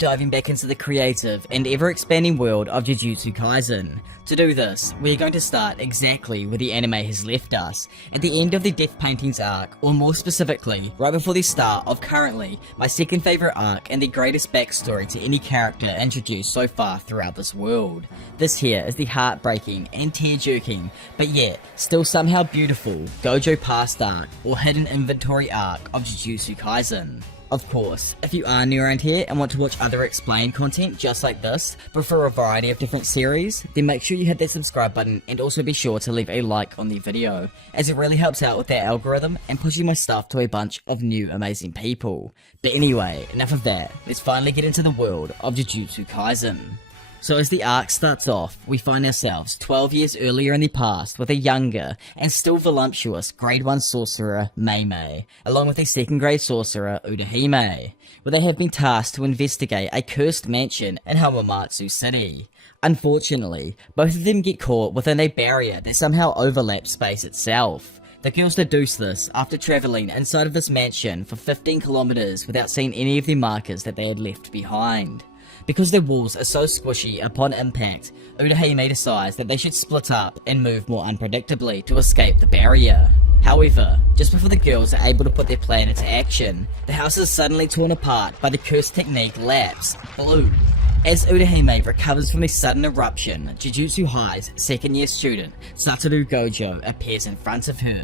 diving back into the creative and ever-expanding world of Jujutsu Kaisen. To do this, we're going to start exactly where the anime has left us, at the end of the Death Paintings arc, or more specifically, right before the start of currently my second favourite arc and the greatest backstory to any character introduced so far throughout this world. This here is the heartbreaking and tear-jerking, but yet still somehow beautiful Gojo past arc or hidden inventory arc of Jujutsu Kaisen. Of course, if you are new around here and want to watch other explained content just like this, but for a variety of different series, then make sure you hit that subscribe button and also be sure to leave a like on the video, as it really helps out with that algorithm and pushing my stuff to a bunch of new amazing people. But anyway, enough of that, let's finally get into the world of Jujutsu Kaisen. So as the arc starts off, we find ourselves 12 years earlier in the past with a younger and still voluptuous grade 1 sorcerer Mei, along with a second grade sorcerer Urahime, where they have been tasked to investigate a cursed mansion in Hamamatsu City. Unfortunately, both of them get caught within a barrier that somehow overlaps space itself. The girls deduce this after travelling inside of this mansion for 15 kilometers without seeing any of the markers that they had left behind. Because their walls are so squishy upon impact, Urahime decides that they should split up and move more unpredictably to escape the barrier. However, just before the girls are able to put their plan into action, the house is suddenly torn apart by the cursed technique Lapse Blue. As Urahime recovers from a sudden eruption, Jujutsu High's second year student, Satoru Gojo, appears in front of her.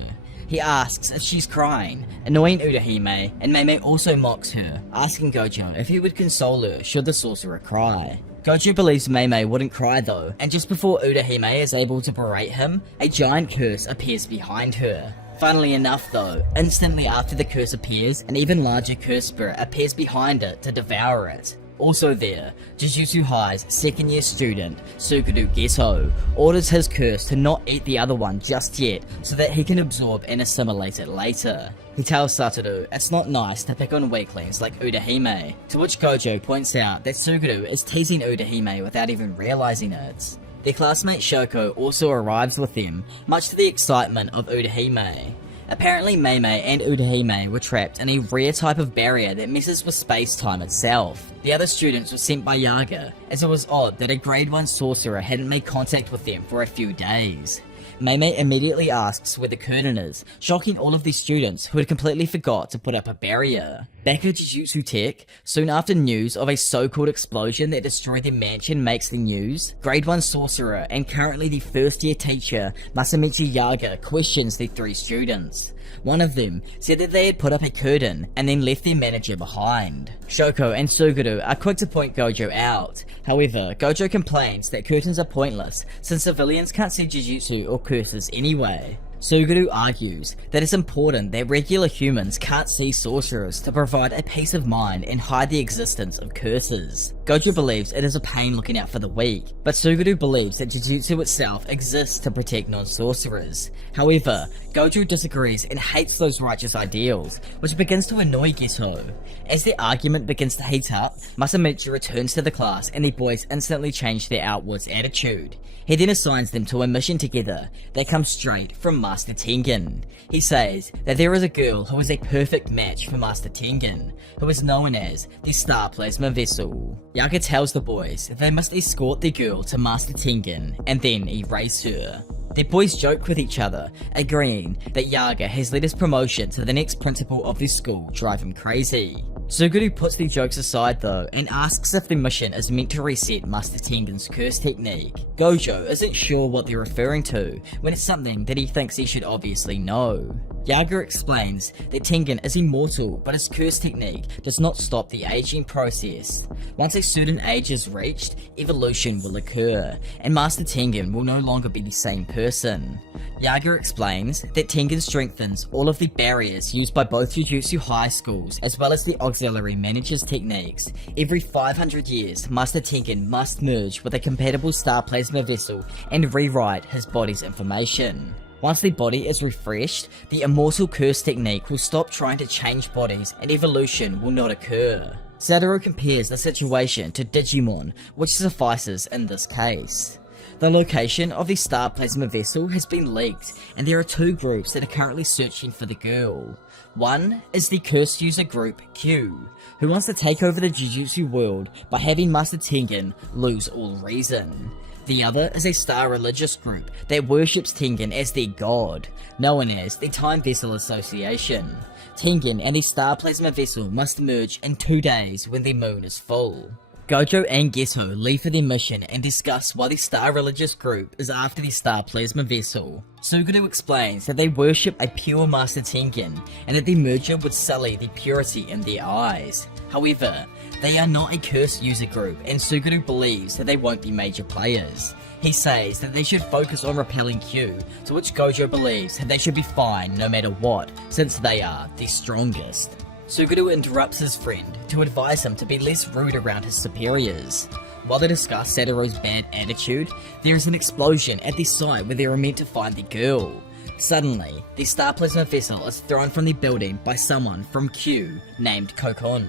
He asks if she's crying, annoying Urahime, and Mei also mocks her, asking Gojo if he would console her should the sorcerer cry. Gojo believes Mei wouldn't cry though, and just before Urahime is able to berate him, a giant curse appears behind her. Funnily enough though, instantly after the curse appears, an even larger curse spirit appears behind it to devour it. Also there, Jujutsu High's second year student, Suguru Geto, orders his curse to not eat the other one just yet so that he can absorb and assimilate it later. He tells Satoru it's not nice to pick on weaklings like Urahime, to which Gojo points out that Suguru is teasing Urahime without even realizing it. Their classmate Shoko also arrives with them, much to the excitement of Urahime. Apparently Mei and Urahime were trapped in a rare type of barrier that messes with space-time itself. The other students were sent by Yaga, as it was odd that a grade 1 sorcerer hadn't made contact with them for a few days. Mei immediately asks where the curtain is, shocking all of the students who had completely forgot to put up a barrier. Back at Jujutsu Tech, soon after news of a so-called explosion that destroyed the mansion makes the news, grade 1 sorcerer and currently the first year teacher Masamichi Yaga questions the 3 students. One of them said that they had put up a curtain and then left their manager behind. Shoko and Suguru are quick to point Gojo out. However, Gojo complains that curtains are pointless since civilians can't see Jujutsu or curses anyway. Suguru argues that it's important that regular humans can't see sorcerers to provide a peace of mind and hide the existence of curses. Gojo believes it is a pain looking out for the weak, but Suguru believes that Jujutsu itself exists to protect non-sorcerers. However, Gojo disagrees and hates those righteous ideals, which begins to annoy Geto. As their argument begins to heat up, Masamichi returns to the class and the boys instantly change their outwards attitude. He then assigns them to a mission together that comes straight from Master Tengen. He says that there is a girl who is a perfect match for Master Tengen, who is known as the Star Plasma Vessel. Yaga tells the boys that they must escort the girl to Master Tengen and then erase her. The boys joke with each other, agreeing that Yaga has let his promotion to the next principal of the school drive him crazy. Suguru puts the jokes aside though and asks if the mission is meant to reset Master Tengen's curse technique. Gojo isn't sure what they're referring to, when it's something that he thinks he should obviously know. Yaga explains that Tengen is immortal, but his curse technique does not stop the aging process. Once a certain age is reached, evolution will occur, and Master Tengen will no longer be the same person. Yaga explains that Tengen strengthens all of the barriers used by both Jujutsu High schools as well as the auxiliary managers techniques. Every 500 years, Master Tengen must merge with a compatible Star Plasma Vessel and rewrite his body's information. Once the body is refreshed, the immortal curse technique will stop trying to change bodies and evolution will not occur. Satoru compares the situation to Digimon, which suffices in this case. The location of the star plasma vessel has been leaked, and there are two groups that are currently searching for the girl. One is the Curse User Group Q, who wants to take over the Jujutsu world by having Master Tengen lose all reason. The other is a star religious group that worships Tengen as their god, known as the Time Vessel Association. Tengen and the star plasma vessel must merge in 2 days when the moon is full. Gojo and Geto leave for their mission and discuss why the star religious group is after the star plasma vessel. Suguru explains that they worship a pure Master Tengen and that the merger would sully the purity in their eyes. However, they are not a Curse User group, and Suguru believes that they won't be major players. He says that they should focus on repelling Q, to which Gojo believes that they should be fine no matter what, since they are the strongest. Suguru interrupts his friend to advise him to be less rude around his superiors. While they discuss Satoru's bad attitude, there is an explosion at the site where they are meant to find the girl. Suddenly, the star plasma vessel is thrown from the building by someone from Q named Kokon.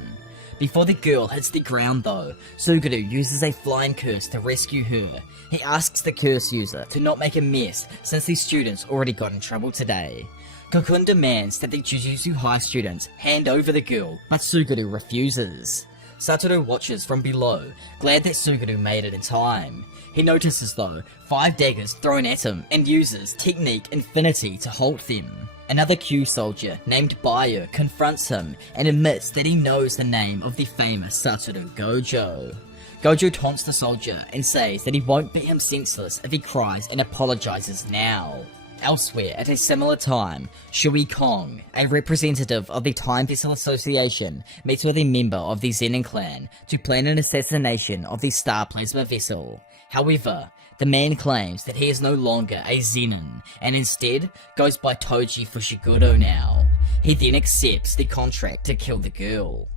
Before the girl hits the ground though, Suguru uses a flying curse to rescue her. He asks the curse user to not make a mess since the students already got in trouble today. Kokun demands that the Jujutsu High students hand over the girl, but Suguru refuses. Satoru watches from below, glad that Suguru made it in time. He notices though 5 daggers thrown at him and uses Technique Infinity to halt them. Another Q soldier named Bayo confronts him and admits that he knows the name of the famous Satoru Gojo. Gojo taunts the soldier and says that he won't beat him senseless if he cries and apologizes now. Elsewhere, at a similar time, Shui Kong, a representative of the Time Vessel Association, meets with a member of the Zenin clan to plan an assassination of the Star Plasma Vessel. However, the man claims that he is no longer a Zenin, and instead goes by Toji Fushiguro now. He then accepts the contract to kill the girl.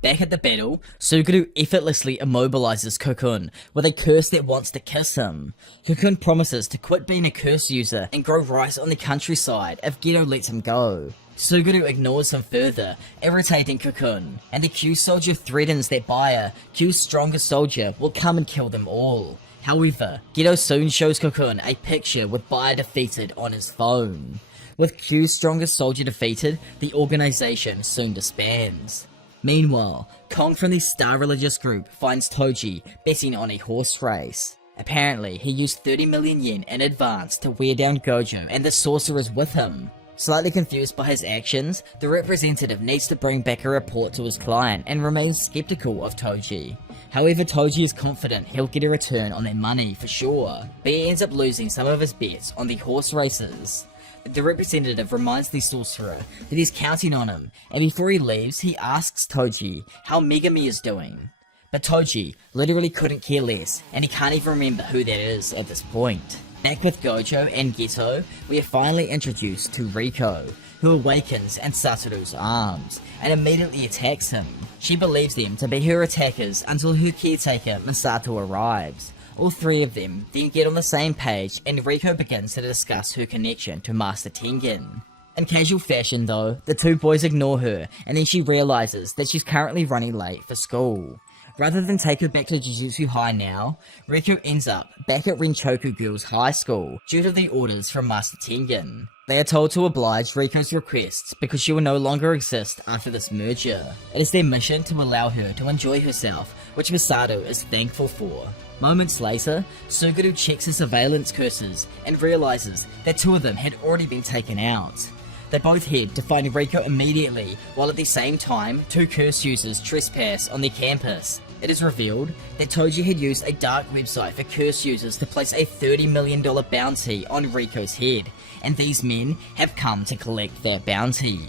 Back at the battle, Suguru effortlessly immobilizes Kokun with a curse that wants to kiss him. Kokun promises to quit being a curse user and grow rice on the countryside if Geto lets him go. Suguru ignores him further, irritating Kokun, and the Q soldier threatens that Baya, Q's strongest soldier, will come and kill them all. However, Geto soon shows Kokun a picture with Baya defeated on his phone. With Q's strongest soldier defeated, the organization soon disbands. Meanwhile, Kong from the Star Religious Group finds Toji betting on a horse race. Apparently, he used 30 million yen in advance to wear down Gojo and the sorcerers with him. Slightly confused by his actions, the representative needs to bring back a report to his client and remains skeptical of Toji. However, Toji is confident he'll get a return on their money for sure, but he ends up losing some of his bets on the horse races. The representative reminds the sorcerer that he's counting on him, and before he leaves, he asks Toji how Megami is doing. But Toji literally couldn't care less, and he can't even remember who that is at this point. Back with Gojo and Geto, we are finally introduced to Riko, who awakens in Satoru's arms, and immediately attacks him. She believes them to be her attackers until her caretaker Misato arrives. All three of them then get on the same page, and Riko begins to discuss her connection to Master Tengen. In casual fashion though, the two boys ignore her, and then she realizes that she's currently running late for school. Rather than take her back to Jujutsu High now, Riko ends up back at Renchoku Girls' High School due to the orders from Master Tengen. They are told to oblige Riko's requests because she will no longer exist after this merger. It is their mission to allow her to enjoy herself, which Misato is thankful for. Moments later, Suguru checks his surveillance curses and realizes that 2 of them had already been taken out. They both head to find Riko immediately, while at the same time, 2 curse users trespass on their campus. It is revealed that Toji had used a dark website for curse users to place a $30 million bounty on Riko's head, and these men have come to collect their bounty.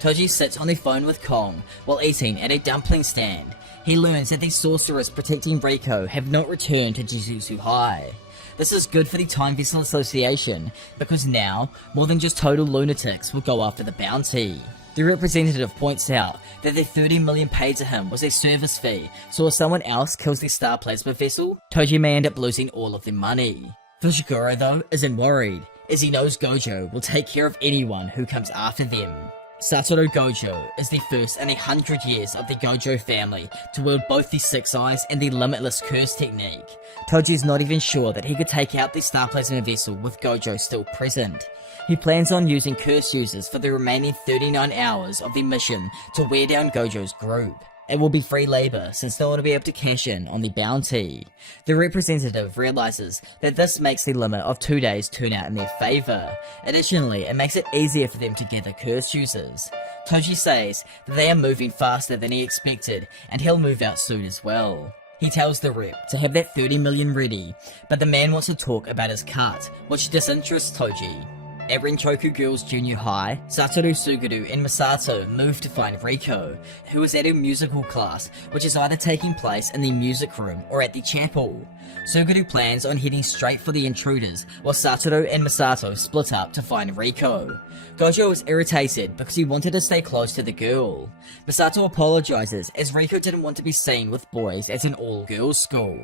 Toji sits on the phone with Kong while eating at a dumpling stand. He learns that the sorcerers protecting Riko have not returned to Jujutsu High. This is good for the Time Vessel Association, because now, more than just total lunatics will go after the bounty. The representative points out that the 30 million paid to him was a service fee, so if someone else kills the Star Plasma Vessel, Toji may end up losing all of the money. Fushiguro though isn't worried, as he knows Gojo will take care of anyone who comes after them. Satoru Gojo is the first in 100 years of the Gojo family to wield both the Six Eyes and the Limitless Curse technique. Toji's not even sure that he could take out the Star Plasma vessel with Gojo still present. He plans on using curse users for the remaining 39 hours of the mission to wear down Gojo's group. It will be free labor since no one will be able to cash in on the bounty. The representative realizes that this makes the limit of 2 days turn out in their favor. Additionally, it makes it easier for them to gather curse users. Toji says that they are moving faster than he expected and he'll move out soon as well. He tells the rep to have that 30 million ready, but the man wants to talk about his cut, which disinterests Toji. At Renchoku Girls Junior High, Satoru, Suguru, and Masato move to find Riko, who is at a musical class, which is either taking place in the music room or at the chapel. Suguru plans on heading straight for the intruders, while Satoru and Masato split up to find Riko. Gojo is irritated because he wanted to stay close to the girl. Masato apologizes as Riko didn't want to be seen with boys at an all-girls school.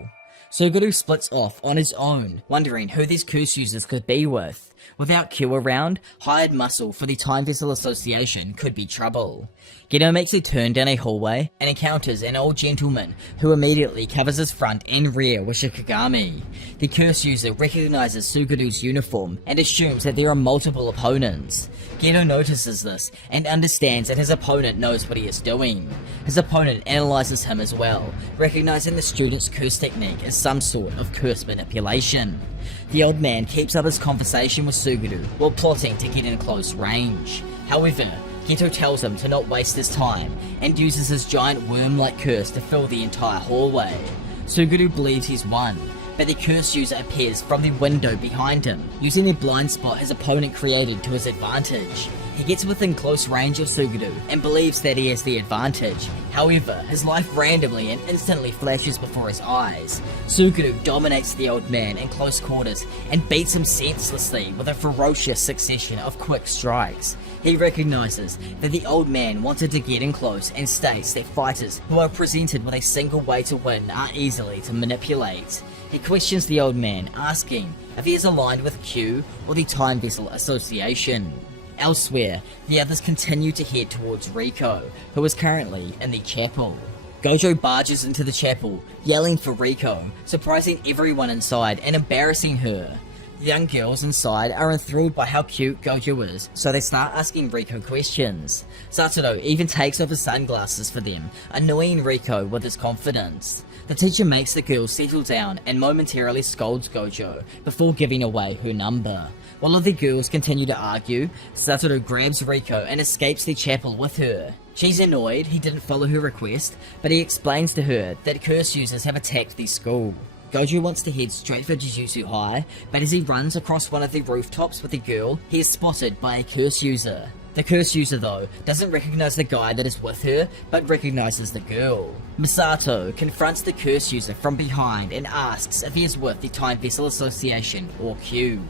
Suguru splits off on his own, wondering who these curse users could be with. Without Q around, hired muscle for the Time Vessel Association could be trouble. Geto makes a turn down a hallway and encounters an old gentleman who immediately covers his front and rear with Shikigami. The curse user recognizes Suguru's uniform and assumes that there are multiple opponents. Geto notices this and understands that his opponent knows what he is doing. His opponent analyzes him as well, recognizing the student's curse technique as some sort of curse manipulation. The old man keeps up his conversation with Suguru while plotting to get in close range. However, Geto tells him to not waste his time and uses his giant worm-like curse to fill the entire hallway. Suguru believes he's won, but the curse user appears from the window behind him, using a blind spot his opponent created to his advantage. He gets within close range of Suguru and believes that he has the advantage. However, his life randomly and instantly flashes before his eyes. Suguru dominates the old man in close quarters and beats him senselessly with a ferocious succession of quick strikes. He recognizes that the old man wanted to get in close and states that fighters who are presented with a single way to win are easily to manipulate. He questions the old man, asking if he is aligned with Q or the Time Vessel Association. Elsewhere, the others continue to head towards Riko, who is currently in the chapel. Gojo barges into the chapel, yelling for Riko, surprising everyone inside and embarrassing her. The young girls inside are enthralled by how cute Gojo is, so they start asking Riko questions. Satoru even takes off his sunglasses for them, annoying Riko with his confidence. The teacher makes the girls settle down and momentarily scolds Gojo before giving away her number. While the girls continue to argue, Satoru grabs Riko and escapes the chapel with her. She's annoyed he didn't follow her request, but he explains to her that curse users have attacked the school. Gojo wants to head straight for Jujutsu High, but as he runs across one of the rooftops with the girl, he is spotted by a curse user. The curse user, though, doesn't recognize the guy that is with her, but recognizes the girl. Masato confronts the curse user from behind and asks if he is with the Time Vessel Association, or Q.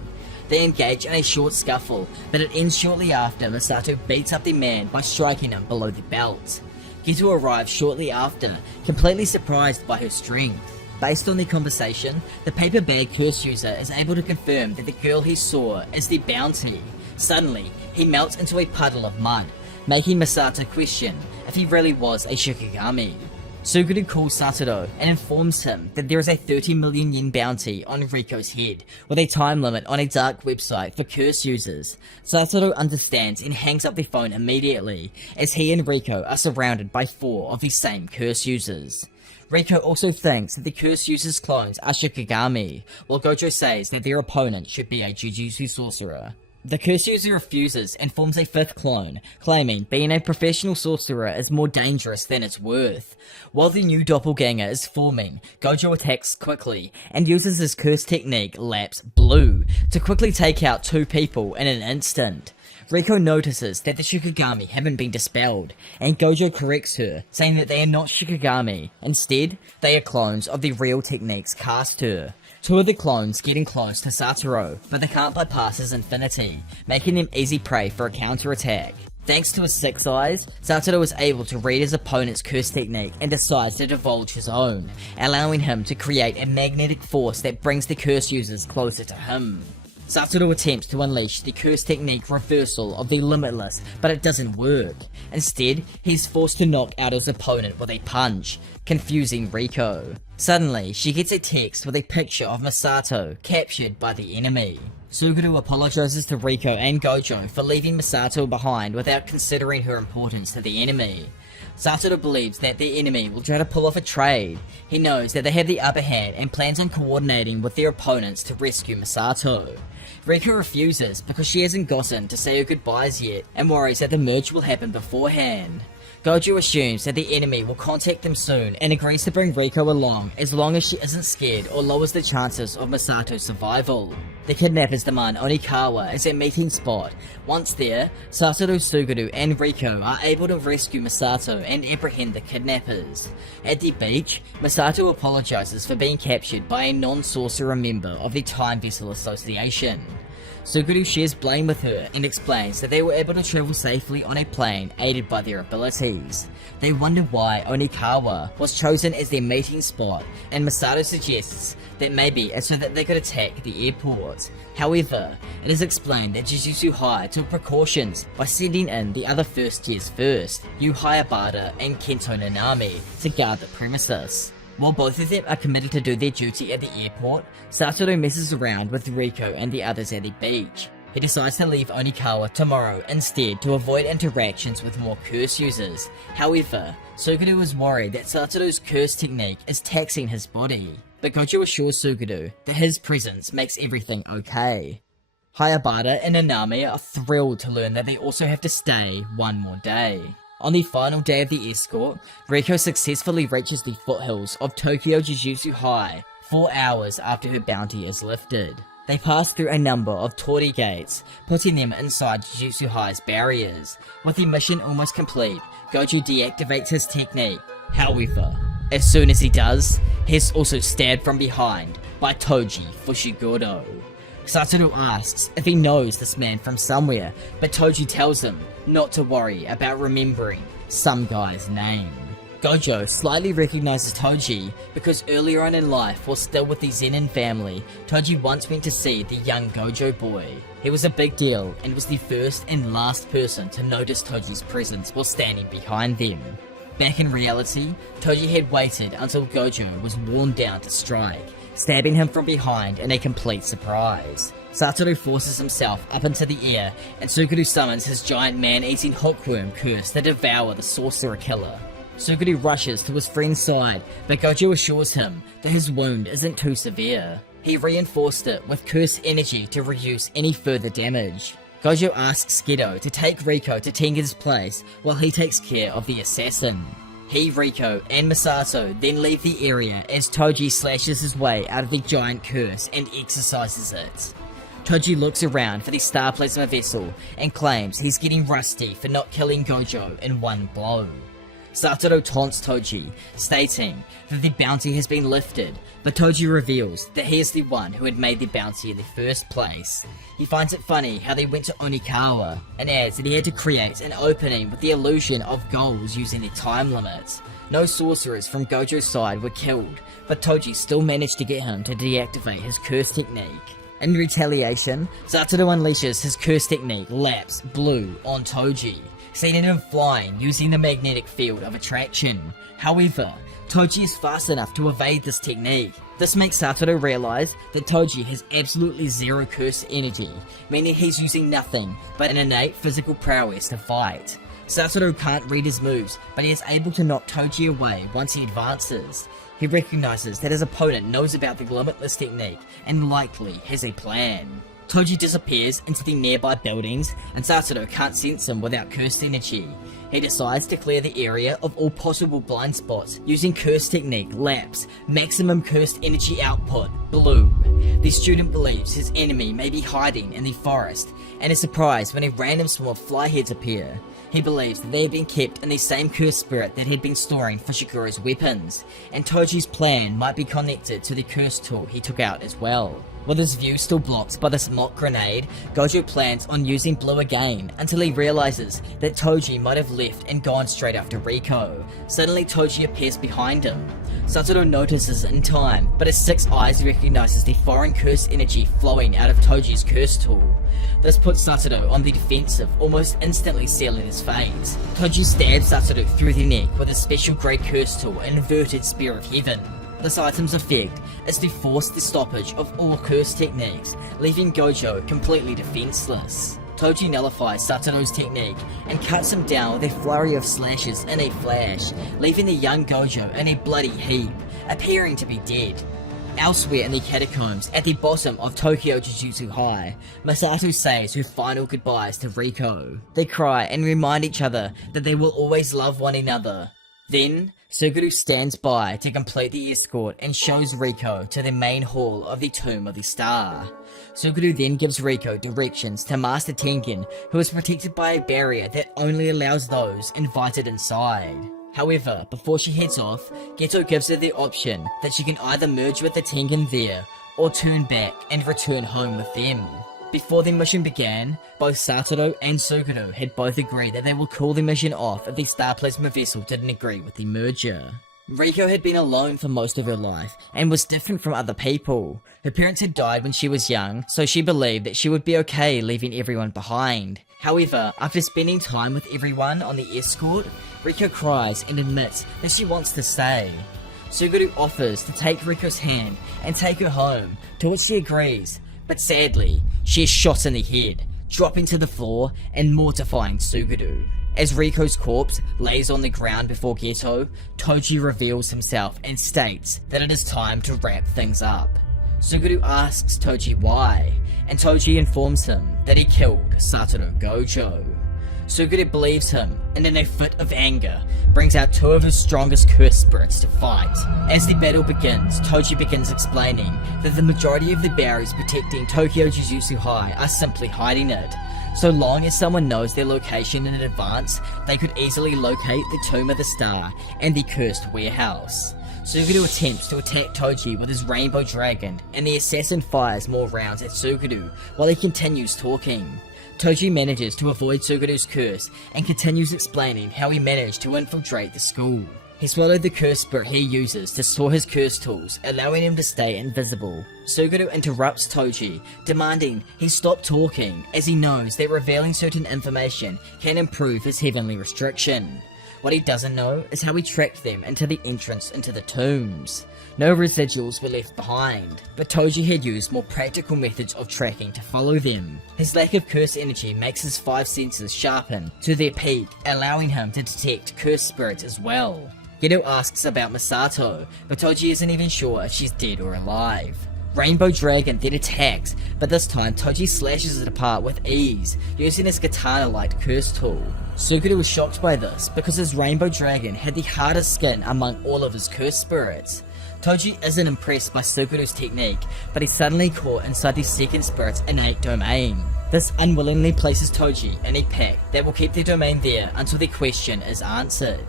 They engage in a short scuffle, but it ends shortly after Masato beats up the man by striking him below the belt. Geto arrives shortly after, completely surprised by her strength. Based on the conversation, the paper bag curse user is able to confirm that the girl he saw is the bounty. Suddenly, he melts into a puddle of mud, making Masato question if he really was a Shikigami. Suguru calls Satoru and informs him that there is a 30 million yen bounty on Riko's head, with a time limit on a dark website for curse users. Satoru understands and hangs up the phone immediately, as he and Riko are surrounded by 4 of the same curse users. Riko also thinks that the curse users' clones are Shikigami, while Gojo says that their opponent should be a Jujutsu sorcerer. The curse user refuses and forms a 5th clone, claiming being a professional sorcerer is more dangerous than it's worth. While the new doppelganger is forming, Gojo attacks quickly and uses his curse technique, Lapse Blue, to quickly take out 2 people in an instant. Riko notices that the Shikigami haven't been dispelled, and Gojo corrects her, saying that they are not Shikigami. Instead, they are clones of the real techniques cast her. 2 of the clones getting close to Satoru, but they can't bypass his infinity, making them easy prey for a counterattack. Thanks to his 6 eyes, Satoru is able to read his opponent's curse technique and decides to divulge his own, allowing him to create a magnetic force that brings the curse users closer to him. Satoru attempts to unleash the curse technique reversal of the Limitless, but it doesn't work. Instead, he's forced to knock out his opponent with a punch, confusing Riko. Suddenly, she gets a text with a picture of Misato captured by the enemy. Suguru apologizes to Riko and Gojo for leaving Misato behind without considering her importance to the enemy. Satoru believes that the enemy will try to pull off a trade. He knows that they have the upper hand and plans on coordinating with their opponents to rescue Misato. Riko refuses because she hasn't gotten to say her goodbyes yet and worries that the merge will happen beforehand. Gojo assumes that the enemy will contact them soon and agrees to bring Riko along as long as she isn't scared or lowers the chances of Misato's survival. The kidnappers demand Onikawa as their meeting spot. Once there, Satoru, Suguru and Riko are able to rescue Misato and apprehend the kidnappers. At the beach, Misato apologizes for being captured by a non-sorcerer member of the Time Vessel Association. Suguru shares blame with her and explains that they were able to travel safely on a plane aided by their abilities. They wonder why Onikawa was chosen as their meeting spot, and Misato suggests that maybe it's so that they could attack the airport. However, it is explained that Jujutsu High took precautions by sending in the other first years first, Yu Hayabata and Kento Nanami, to guard the premises. While both of them are committed to do their duty at the airport, Satoru messes around with Riko and the others at the beach. He decides to leave Onikawa tomorrow instead to avoid interactions with more curse users. However, Suguru is worried that Satoru's curse technique is taxing his body, but Gojo assures Suguru that his presence makes everything okay. Hayabata and Nanami are thrilled to learn that they also have to stay one more day. On the final day of the escort, Riko successfully reaches the foothills of Tokyo Jujutsu High 4 hours after her bounty is lifted. They pass through a number of torii gates, putting them inside Jujutsu High's barriers. With the mission almost complete, Gojo deactivates his technique. However, as soon as he does, he's also stabbed from behind by Toji Fushiguro. Satoru asks if he knows this man from somewhere, but Toji tells him not to worry about remembering some guy's name. Gojo slightly recognizes Toji because earlier on in life, while still with the Zenin family, Toji once went to see the young Gojo boy. He was a big deal and was the first and last person to notice Toji's presence while standing behind them. Back in reality, Toji had waited until Gojo was worn down to strike, stabbing him from behind in a complete surprise. Satoru forces himself up into the air, and Suguru summons his giant man-eating hookworm curse to devour the sorcerer killer. Suguru rushes to his friend's side, but Gojo assures him that his wound isn't too severe. He reinforced it with curse energy to reduce any further damage. Gojo asks Gedo to take Riko to Tengen's place while he takes care of the assassin. He, Riko, and Misato then leave the area as Toji slashes his way out of the giant curse and exercises it. Toji looks around for the Star Plasma vessel and claims he's getting rusty for not killing Gojo in one blow. Satoru taunts Toji, stating that the bounty has been lifted, but Toji reveals that he is the one who had made the bounty in the first place. He finds it funny how they went to Onikawa, and adds that he had to create an opening with the illusion of goals using the time limit. No sorcerers from Gojo's side were killed, but Toji still managed to get him to deactivate his curse technique. In retaliation, Satoru unleashes his curse technique, Lapse Blue, on Toji, sending him flying using the magnetic field of attraction. However, Toji is fast enough to evade this technique. This makes Satoru realize that Toji has absolutely zero curse energy, meaning he's using nothing but an innate physical prowess to fight. Satoru can't read his moves, but he is able to knock Toji away once he advances. He recognizes that his opponent knows about the Limitless technique and likely has a plan. Toji disappears into the nearby buildings, and Satoru can't sense him without cursed energy. He decides to clear the area of all possible blind spots using curse technique Lapse Maximum Cursed Energy Output Blue. The student believes his enemy may be hiding in the forest and is surprised when a random swarm of flyheads appear. He believes that they have been kept in the same cursed spirit that had been storing Fushiguro's weapons, and Toji's plan might be connected to the cursed tool he took out as well. With his view still blocked by this mock grenade, Gojo plans on using blue again until he realizes that Toji might have left and gone straight after Riko. Suddenly Toji appears behind him. Satoru notices in time, but his 6 eyes recognizes the foreign curse energy flowing out of Toji's curse tool. This puts Satoru on the defensive, almost instantly sealing his fate. Toji stabs Satoru through the neck with his special great curse tool, an inverted spear of heaven. This item's effect is to force the stoppage of all curse techniques, leaving Gojo completely defenseless. Toji nullifies Satoru's technique and cuts him down with a flurry of slashes in a flash, leaving the young Gojo in a bloody heap, appearing to be dead. Elsewhere in the catacombs, at the bottom of Tokyo Jujutsu High, Masato says her final goodbyes to Riko. They cry and remind each other that they will always love one another. Then, Suguru stands by to complete the escort and shows Riko to the main hall of the Tomb of the Star. Suguru then gives Riko directions to Master Tengen, who is protected by a barrier that only allows those invited inside. However, before she heads off, Geto gives her the option that she can either merge with the Tengen there, or turn back and return home with them. Before the mission began, both Satoru and Suguru had both agreed that they will call the mission off if the Star Plasma vessel didn't agree with the merger. Riko had been alone for most of her life, and was different from other people. Her parents had died when she was young, so she believed that she would be okay leaving everyone behind. However, after spending time with everyone on the escort, Riko cries and admits that she wants to stay. Suguru offers to take Riko's hand and take her home, to which she agrees, but sadly, she is shot in the head, dropping to the floor and mortifying Suguru. As Riko's corpse lays on the ground before Geto, Toji reveals himself and states that it is time to wrap things up. Suguru asks Toji why, and Toji informs him that he killed Satoru Gojo. Suguru believes him, and in a fit of anger, brings out 2 of his strongest curse spirits to fight. As the battle begins, Toji begins explaining that the majority of the barriers protecting Tokyo Jujutsu High are simply hiding it. So long as someone knows their location in advance, they could easily locate the Tomb of the Star and the cursed warehouse. Suguru attempts to attack Toji with his rainbow dragon, and the assassin fires more rounds at Suguru while he continues talking. Toji manages to avoid Suguru's curse and continues explaining how he managed to infiltrate the school. He swallowed the curse spirit he uses to store his curse tools, allowing him to stay invisible. Suguru interrupts Toji, demanding he stop talking, as he knows that revealing certain information can improve his heavenly restriction. What he doesn't know is how he tracked them into the entrance into the tombs. No residuals were left behind, but Toji had used more practical methods of tracking to follow them. His lack of curse energy makes his 5 senses sharpen to their peak, allowing him to detect curse spirits as well. Geto asks about Masato, but Toji isn't even sure if she's dead or alive. Rainbow Dragon then attacks, but this time Toji slashes it apart with ease, using his katana-like curse tool. Suguru was shocked by this because his Rainbow Dragon had the hardest skin among all of his curse spirits. Toji isn't impressed by Suguru's technique, but he's suddenly caught inside the second spirit's innate domain. This unwillingly places Toji in a pack that will keep the domain there until the question is answered.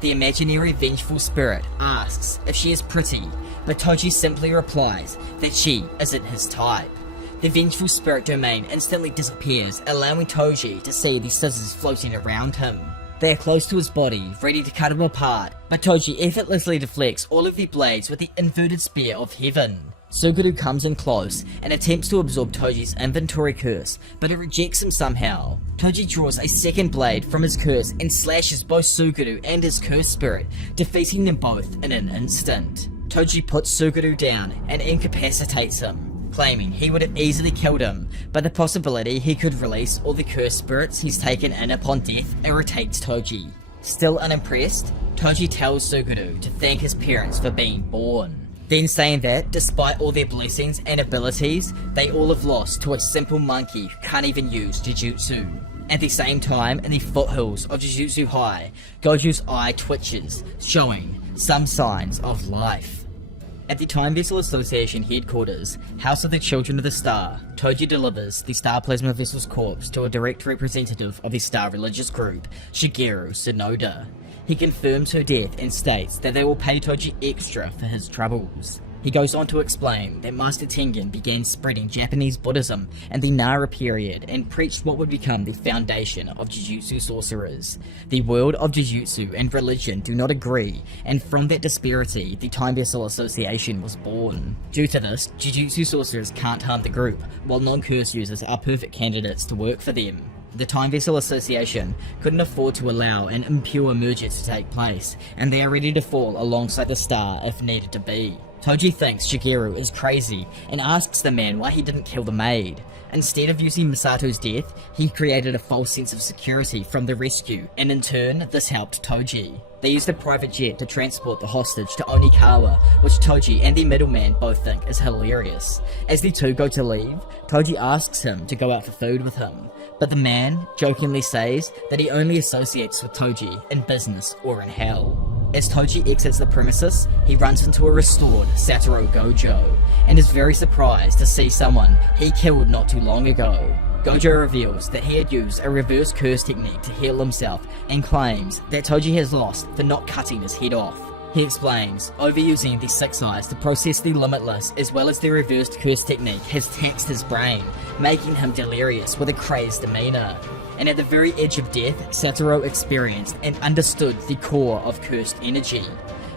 The imaginary vengeful spirit asks if she is pretty, but Toji simply replies that she isn't his type. The vengeful spirit domain instantly disappears, allowing Toji to see the scissors floating around him. They are close to his body, ready to cut him apart, but Toji effortlessly deflects all of the blades with the inverted spear of heaven. Suguru comes in close and attempts to absorb Toji's inventory curse, but it rejects him somehow. Toji draws a second blade from his curse and slashes both Suguru and his curse spirit, defeating them both in an instant. Toji puts Suguru down and incapacitates him, claiming he would have easily killed him, but the possibility he could release all the curse spirits he's taken in upon death irritates Toji. Still unimpressed, Toji tells Suguru to thank his parents for being born. Then saying that, despite all their blessings and abilities, they all have lost to a simple monkey who can't even use Jujutsu. At the same time, in the foothills of Jujutsu High, Gojo's eye twitches, showing some signs of life. At the Time Vessel Association headquarters, House of the Children of the Star, Toji delivers the Star Plasma Vessel's corpse to a direct representative of the Star religious group, Shigeru Sonoda. He confirms her death and states that they will pay Toji extra for his troubles. He goes on to explain that Master Tengen began spreading Japanese Buddhism in the Nara period and preached what would become the foundation of Jujutsu sorcerers. The world of Jujutsu and religion do not agree, and from that disparity, the Time Vessel Association was born. Due to this, Jujutsu sorcerers can't harm the group, while non-curse users are perfect candidates to work for them. The Time Vessel Association couldn't afford to allow an impure merger to take place, and they are ready to fall alongside the star if needed to be. Toji thinks Shigeru is crazy and asks the man why he didn't kill the maid. Instead of using Misato's death, he created a false sense of security from the rescue, and in turn, this helped Toji. They used a private jet to transport the hostage to Onikawa, which Toji and the middleman both think is hilarious. As the two go to leave, Toji asks him to go out for food with him, but the man jokingly says that he only associates with Toji in business or in hell. As Toji exits the premises, he runs into a restored Satoru Gojo, and is very surprised to see someone he killed not too long ago. Gojo reveals that he had used a reverse curse technique to heal himself, and claims that Toji has lost for not cutting his head off. He explains, overusing the Six Eyes to process the Limitless as well as the reversed curse technique has taxed his brain, making him delirious with a crazed demeanor. And at the very edge of death, Satoru experienced and understood the core of cursed energy.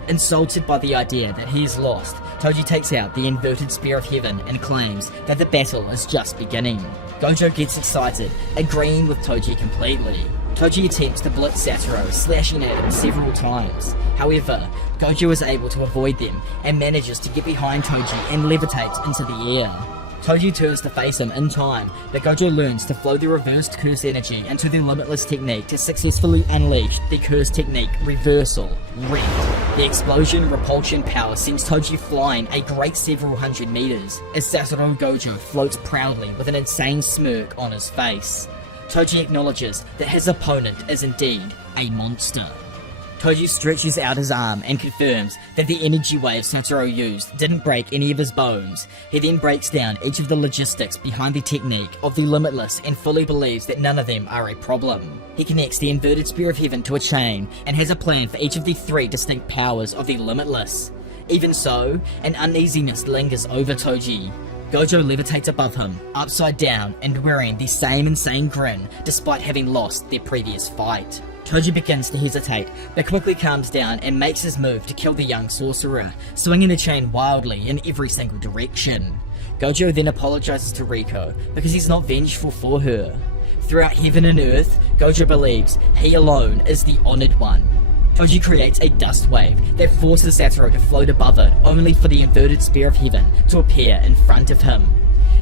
Insulted by the idea that he is lost, Toji takes out the inverted Spear of Heaven and claims that the battle is just beginning. Gojo gets excited, agreeing with Toji completely. Toji attempts to blitz Satoru, slashing at him several times. However, Gojo is able to avoid them and manages to get behind Toji and levitates into the air. Toji turns to face him in time, but Gojo learns to flow the reversed curse energy into the Limitless technique to successfully unleash the curse technique Reversal, Rent. The explosion repulsion power sends Toji flying a great several hundred meters, as Satoru Gojo floats proudly with an insane smirk on his face. Toji acknowledges that his opponent is indeed a monster. Toji stretches out his arm and confirms that the energy wave Satoru used didn't break any of his bones. He then breaks down each of the logistics behind the technique of the Limitless and fully believes that none of them are a problem. He connects the inverted Spear of Heaven to a chain and has a plan for each of the three distinct powers of the Limitless. Even so, an uneasiness lingers over Toji. Gojo levitates above him, upside down and wearing the same insane grin despite having lost their previous fight. Toji begins to hesitate, but quickly calms down and makes his move to kill the young sorcerer, swinging the chain wildly in every single direction. Gojo then apologizes to Riko because he's not vengeful for her. Throughout heaven and earth, Gojo believes he alone is the honored one. Toji creates a dust wave that forces Satoru to float above it, only for the inverted Spear of Heaven to appear in front of him.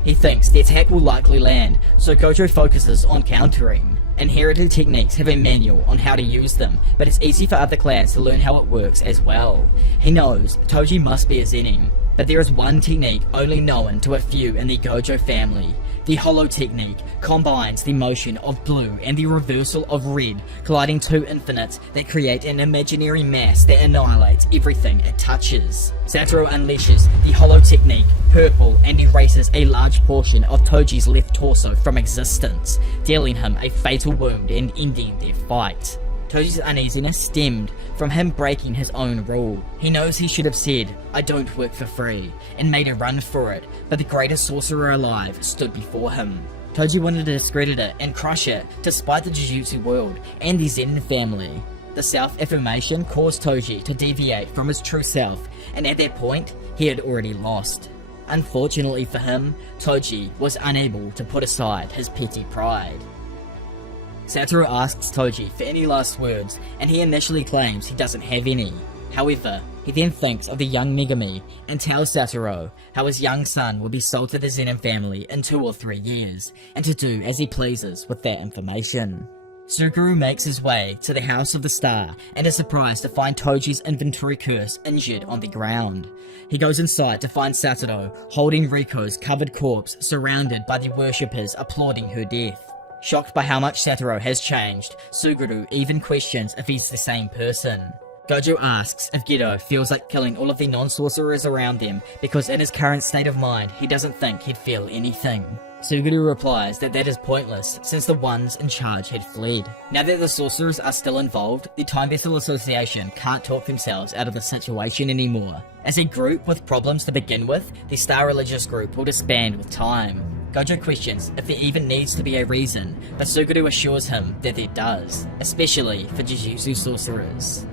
He thinks the attack will likely land, so Gojo focuses on countering. Inherited techniques have a manual on how to use them, but it's easy for other clans to learn how it works as well. He knows Toji must be a Zenin, but there is one technique only known to a few in the Gojo family. The Hollow technique combines the motion of blue and the reversal of red, colliding two infinites that create an imaginary mass that annihilates everything it touches. Satoru unleashes the Hollow technique, purple, and erases a large portion of Toji's left torso from existence, dealing him a fatal wound and ending their fight. Toji's uneasiness stemmed from him breaking his own rule. He knows he should have said, "I don't work for free," and made a run for it, but the greatest sorcerer alive stood before him. Toji wanted to discredit it and crush it, despite the Jujutsu world and the Zenin family. The self-affirmation caused Toji to deviate from his true self, and at that point, he had already lost. Unfortunately for him, Toji was unable to put aside his petty pride. Satoru asks Toji for any last words, and he initially claims he doesn't have any. However, he then thinks of the young Megami and tells Satoru how his young son will be sold to the Zenin family in 2 or 3 years, and to do as he pleases with that information. Suguru makes his way to the House of the Star and is surprised to find Toji's inventory curse injured on the ground. He goes inside to find Satoru holding Riko's covered corpse, surrounded by the worshippers applauding her death. Shocked by how much Satoru has changed, Suguru even questions if he's the same person. Gojo asks if Gedo feels like killing all of the non-sorcerers around them because in his current state of mind, he doesn't think he'd feel anything. Suguru replies that is pointless since the ones in charge had fled. Now that the sorcerers are still involved, the Time Vessel Association can't talk themselves out of the situation anymore. As a group with problems to begin with, the Star Religious group will disband with time. Gojo questions if there even needs to be a reason, but Suguru assures him that there does, especially for Jujutsu sorcerers.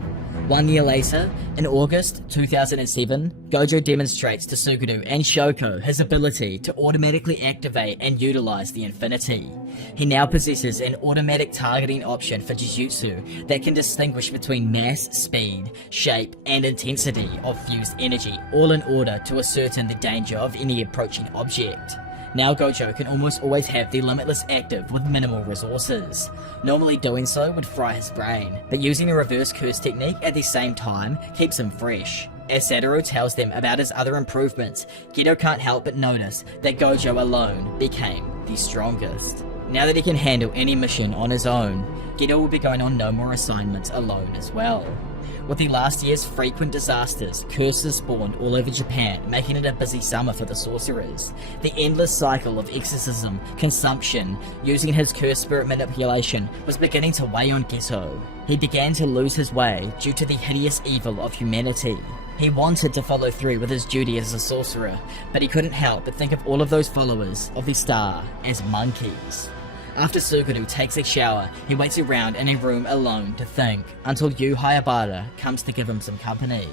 1 year later, in August 2007, Gojo demonstrates to Suguru and Shoko his ability to automatically activate and utilize the Infinity. He now possesses an automatic targeting option for Jujutsu that can distinguish between mass, speed, shape, and intensity of fused energy, all in order to ascertain the danger of any approaching object. Now Gojo can almost always have the Limitless active with minimal resources. Normally doing so would fry his brain, but using a reverse curse technique at the same time keeps him fresh. As Satoru tells them about his other improvements, Gedo can't help but notice that Gojo alone became the strongest. Now that he can handle any mission on his own, Gedo will be going on no more assignments alone as well. With the last year's frequent disasters, curses spawned all over Japan, making it a busy summer for the sorcerers. The endless cycle of exorcism, consumption, using his curse spirit manipulation was beginning to weigh on Geto. He began to lose his way due to the hideous evil of humanity. He wanted to follow through with his duty as a sorcerer, but he couldn't help but think of all of those followers of the star as monkeys. After Suguru takes a shower, he waits around in a room alone to think, until Yu Hayabara comes to give him some company.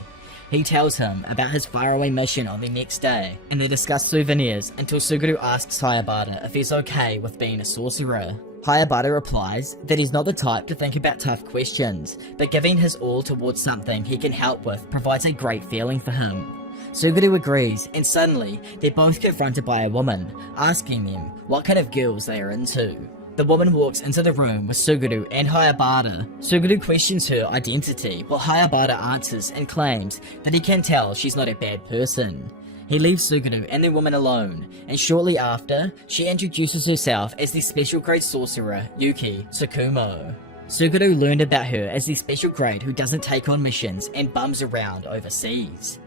He tells him about his faraway mission on the next day, and they discuss souvenirs until Suguru asks Hayabara if he's okay with being a sorcerer. Hayabara replies that he's not the type to think about tough questions, but giving his all towards something he can help with provides a great feeling for him. Suguru agrees, and suddenly, they're both confronted by a woman, asking them what kind of girls they are into. The woman walks into the room with Suguru and Hayabara. Suguru questions her identity, while Hayabara answers and claims that he can tell she's not a bad person. He leaves Suguru and the woman alone, and shortly after, she introduces herself as the special grade sorcerer Yuki Tsukumo. Suguru learned about her as the special grade who doesn't take on missions and bums around overseas.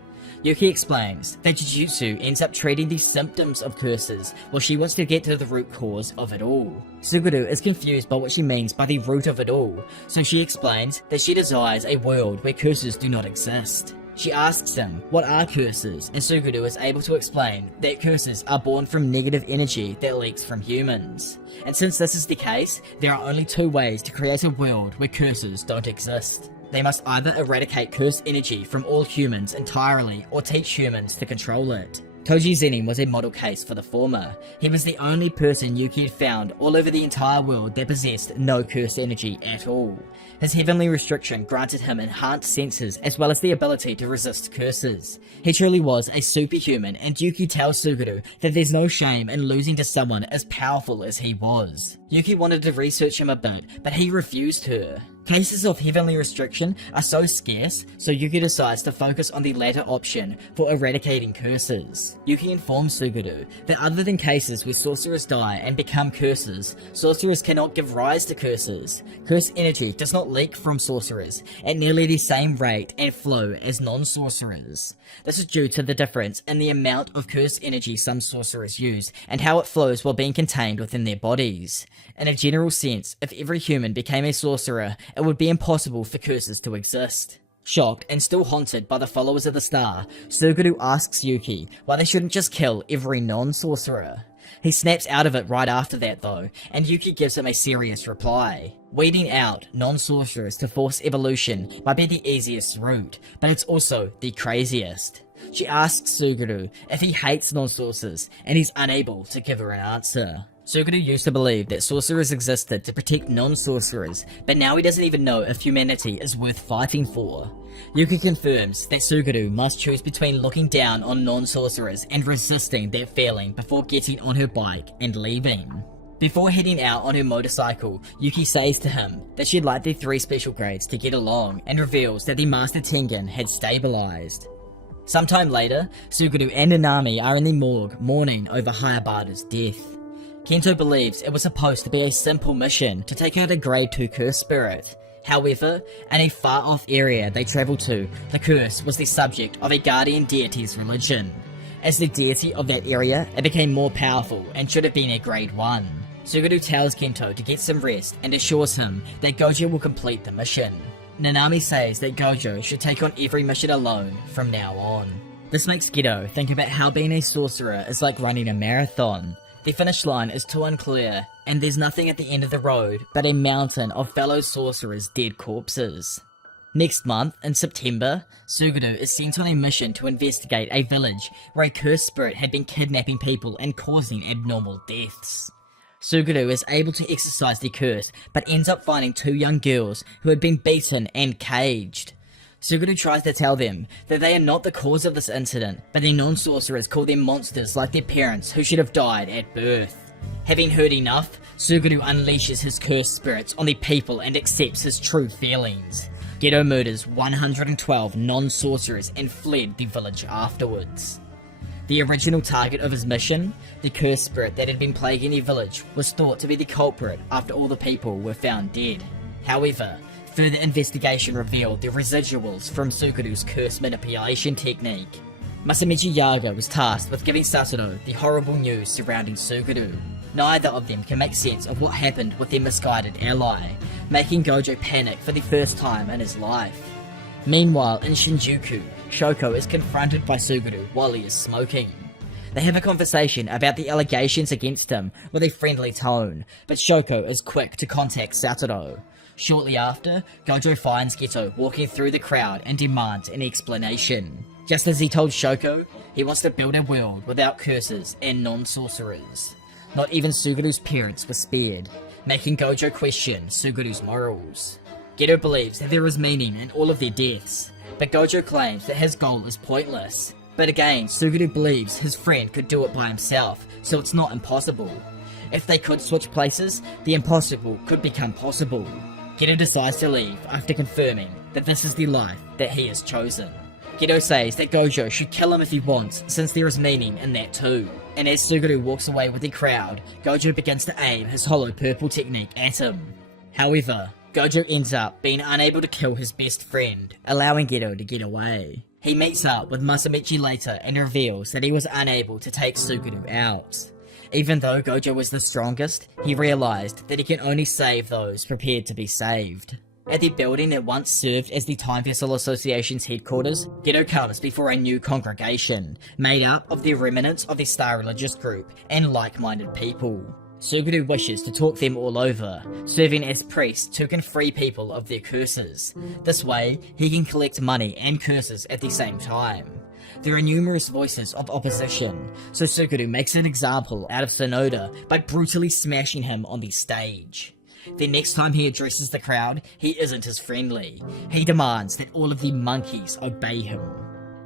Yuki explains that Jujutsu ends up treating the symptoms of curses while she wants to get to the root cause of it all. Suguru is confused by what she means by the root of it all, so she explains that she desires a world where curses do not exist. She asks him, what are curses? And Suguru is able to explain that curses are born from negative energy that leaks from humans. And since this is the case, there are only two ways to create a world where curses don't exist. They must either eradicate cursed energy from all humans entirely or teach humans to control it. Toji Zenin was a model case for the former. He was the only person Yuki had found all over the entire world that possessed no cursed energy at all. His heavenly restriction granted him enhanced senses as well as the ability to resist curses. He truly was a superhuman, and Yuki tells Suguru that there's no shame in losing to someone as powerful as he was. Yuki wanted to research him a bit, but he refused her. Cases of heavenly restriction are so scarce, so Yuki decides to focus on the latter option for eradicating curses. Yuki informs Suguru that other than cases where sorcerers die and become curses, sorcerers cannot give rise to curses. Curse energy does not leak from sorcerers at nearly the same rate and flow as non-sorcerers. This is due to the difference in the amount of curse energy some sorcerers use and how it flows while being contained within their bodies. In a general sense, if every human became a sorcerer, it would be impossible for curses to exist. Shocked and still haunted by the followers of the star, Suguru asks Yuki why they shouldn't just kill every non-sorcerer. He snaps out of it right after that though, and Yuki gives him a serious reply. Weeding out non-sorcerers to force evolution might be the easiest route, but it's also the craziest. She asks Suguru if he hates non-sorcerers, and he's unable to give her an answer. Suguru used to believe that sorcerers existed to protect non-sorcerers, but now he doesn't even know if humanity is worth fighting for. Yuki confirms that Suguru must choose between looking down on non-sorcerers and resisting that feeling before getting on her bike and leaving. Before heading out on her motorcycle, Yuki says to him that she'd like the three special grades to get along and reveals that the Master Tengen had stabilized. Sometime later, Suguru and Nanami are in the morgue mourning over Hayabara's death. Kento believes it was supposed to be a simple mission to take out a grade 2 curse spirit. However, in a far-off area they travelled to, the curse was the subject of a guardian deity's religion. As the deity of that area, it became more powerful and should have been a grade 1. Suguru tells Gento to get some rest and assures him that Gojo will complete the mission. Nanami says that Gojo should take on every mission alone from now on. This makes Geto think about how being a sorcerer is like running a marathon. The finish line is too unclear, and there's nothing at the end of the road but a mountain of fellow sorcerers' dead corpses. Next month, in September, Suguru is sent on a mission to investigate a village where a cursed spirit had been kidnapping people and causing abnormal deaths. Suguru is able to exorcise the curse, but ends up finding 2 young girls who had been beaten and caged. Suguru tries to tell them that they are not the cause of this incident, but the non-sorcerers call them monsters like their parents who should have died at birth. Having heard enough, Suguru unleashes his cursed spirits on the people and accepts his true feelings. Geto murders 112 non-sorcerers and fled the village afterwards. The original target of his mission, the cursed spirit that had been plaguing the village, was thought to be the culprit after all the people were found dead. However, further investigation revealed the residuals from Suguru's curse manipulation technique. Masamichi Yaga was tasked with giving Satoru the horrible news surrounding Suguru. Neither of them can make sense of what happened with their misguided ally, making Gojo panic for the first time in his life. Meanwhile, in Shinjuku, Shoko is confronted by Suguru while he is smoking. They have a conversation about the allegations against him with a friendly tone, but Shoko is quick to contact Satoru. Shortly after, Gojo finds Geto walking through the crowd and demands an explanation. Just as he told Shoko, he wants to build a world without curses and non-sorcerers. Not even Suguru's parents were spared, making Gojo question Suguru's morals. Geto believes that there is meaning in all of their deaths, but Gojo claims that his goal is pointless. But again, Suguru believes his friend could do it by himself, so it's not impossible. If they could switch places, the impossible could become possible. Geto decides to leave after confirming that this is the life that he has chosen. Geto says that Gojo should kill him if he wants, since there is meaning in that too. And as Suguru walks away with the crowd, Gojo begins to aim his hollow purple technique at him. However, Gojo ends up being unable to kill his best friend, allowing Geto to get away. He meets up with Masamichi later and reveals that he was unable to take Suguru out. Even though Gojo was the strongest, he realized that he can only save those prepared to be saved. At the building that once served as the Time Vessel Association's headquarters, Geto comes before a new congregation, made up of the remnants of the Star Religious group and like-minded people. Suguru wishes to talk them all over, serving as priests who can free people of their curses. This way, he can collect money and curses at the same time. There are numerous voices of opposition, so Suguru makes an example out of Sonoda by brutally smashing him on the stage. The next time he addresses the crowd, he isn't as friendly. He demands that all of the monkeys obey him.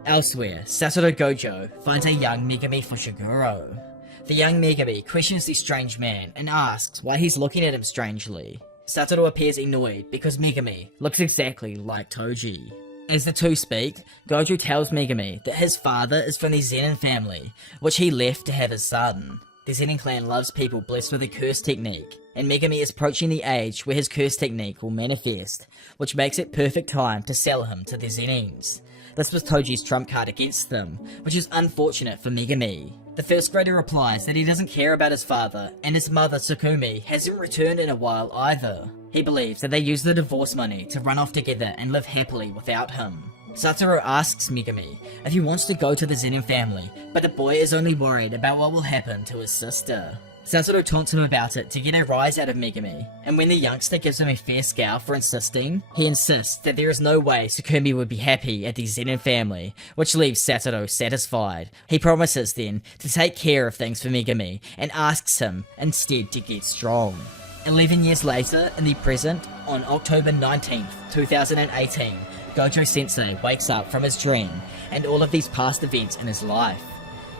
Elsewhere, Satoru Gojo finds a young Megami Fushiguro. The young Megami questions the strange man and asks why he's looking at him strangely. Satoru appears annoyed because Megami looks exactly like Toji. As the two speak, Gojo tells Megami that his father is from the Zenin family, which he left to have his son. The Zenin clan loves people blessed with a curse technique, and Megami is approaching the age where his curse technique will manifest, which makes it perfect time to sell him to the Zenins. This was Toji's trump card against them, which is unfortunate for Megami. The first grader replies that he doesn't care about his father, and his mother Tsukumi hasn't returned in a while either. He believes that they use the divorce money to run off together and live happily without him. Satoru asks Megami if he wants to go to the Zenin family, but the boy is only worried about what will happen to his sister. Satoru taunts him about it to get a rise out of Megami, and when the youngster gives him a fair scowl for insisting, he insists that there is no way Tsukumi would be happy at the Zenin family, which leaves Satoru satisfied. He promises then to take care of things for Megami, and asks him instead to get strong. 11 years later, in the present, on October 19th, 2018, Gojo Sensei wakes up from his dream, and all of these past events in his life.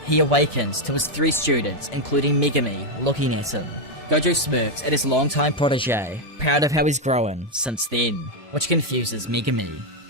He awakens to his 3 students, including Megami, looking at him. Gojo smirks at his longtime protege, proud of how he's grown since then, which confuses Megami.